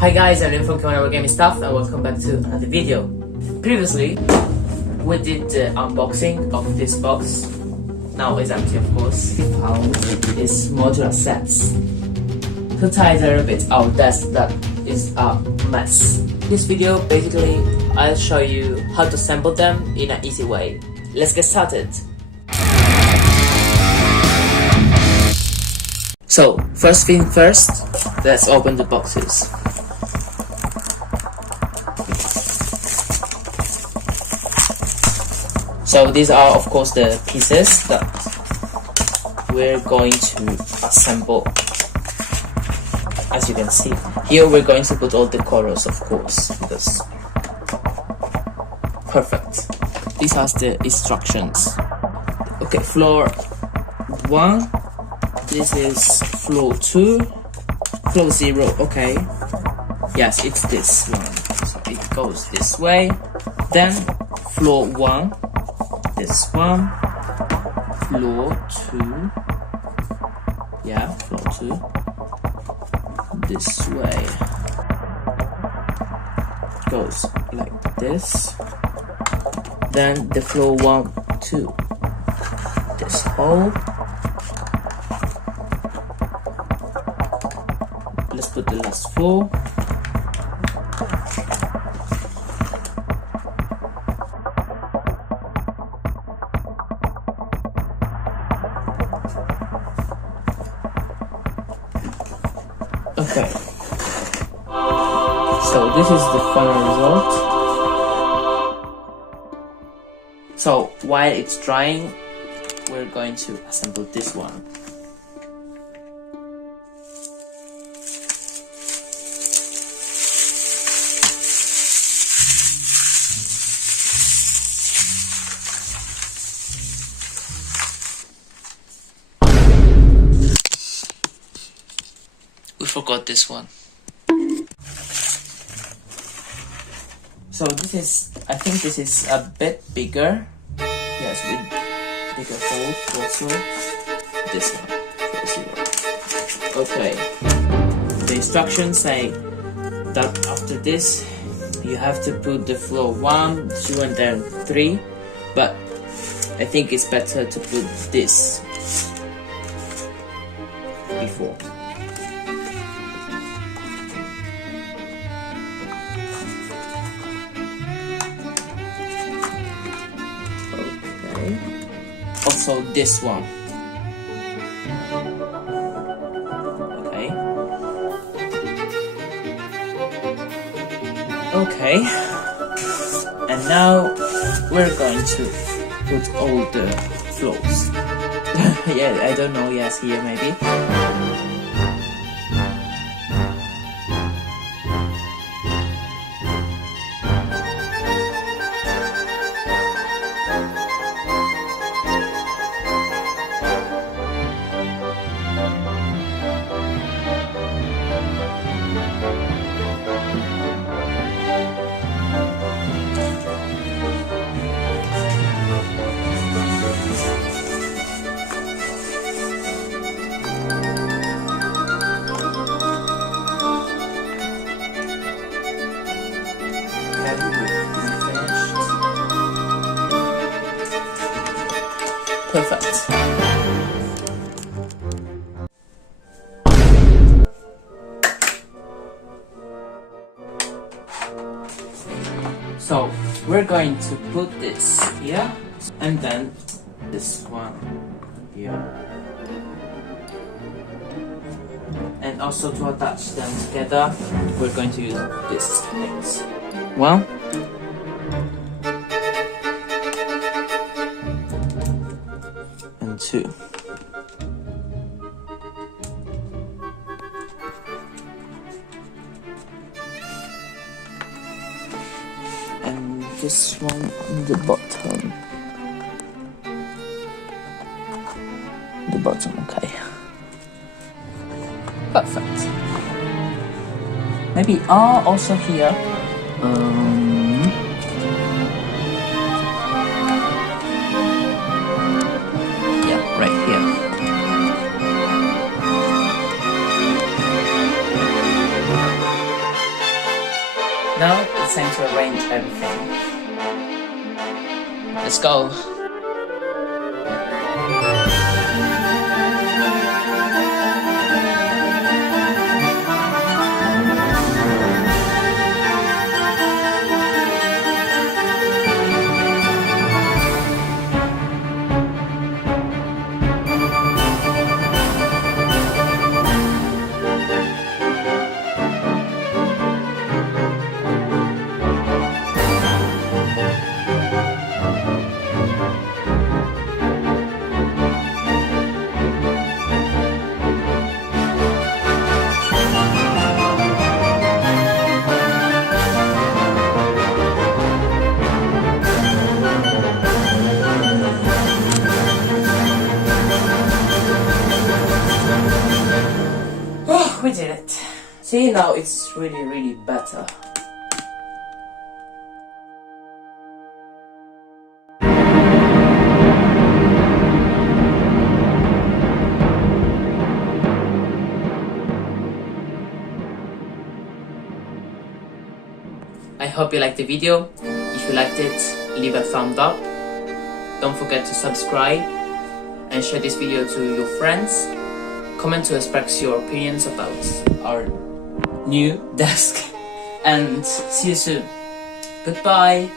Hi guys, I'm from Chimera Wargaming stuff and welcome back to another video. Previously, we did the unboxing of this box. Now it's empty, of course. We found these modular sets. To tidy a bit our desk that is a mess. This video, basically, I'll show you how to assemble them in an easy way. Let's get started. So, first thing first, let's open the boxes. So these are of course the pieces that we're going to assemble. As you can see, here we're going to put all the colors, of course, because perfect. These are the instructions. Okay, floor 1. This is floor 2. Floor 0, okay. Yes, it's this one. So it goes this way. Then floor 1. This one, floor 2, yeah, floor 2, this way, goes like this, then the floor 1, 2, this hole, let's put the last floor. Okay, so this is the final result. So while it's drying, we're going to assemble this one. We forgot this one. So this is, I think this is a bit bigger. Yes, with bigger hole also. This one. Okay. The instructions say that after this, you have to put the floor 1, 2, and then 3. But I think it's better to put this before. Also this one. Okay. Okay. And now we're going to put all the floors. Yeah, I don't know, yes, here maybe. Perfect. So we're going to put this here and then this one here. And also to attach them together, we're going to use these things. 1. And 2. And this one on the bottom. The bottom, okay. Perfect. Maybe also here. Yeah, right here. Now it's time to arrange everything. Let's go. We did it. See, now it's really better. I hope you liked the video. If you liked it, leave a thumbs up. Don't forget to subscribe and share this video to your friends. Comment to express your opinions about our new desk. And see you soon. Goodbye.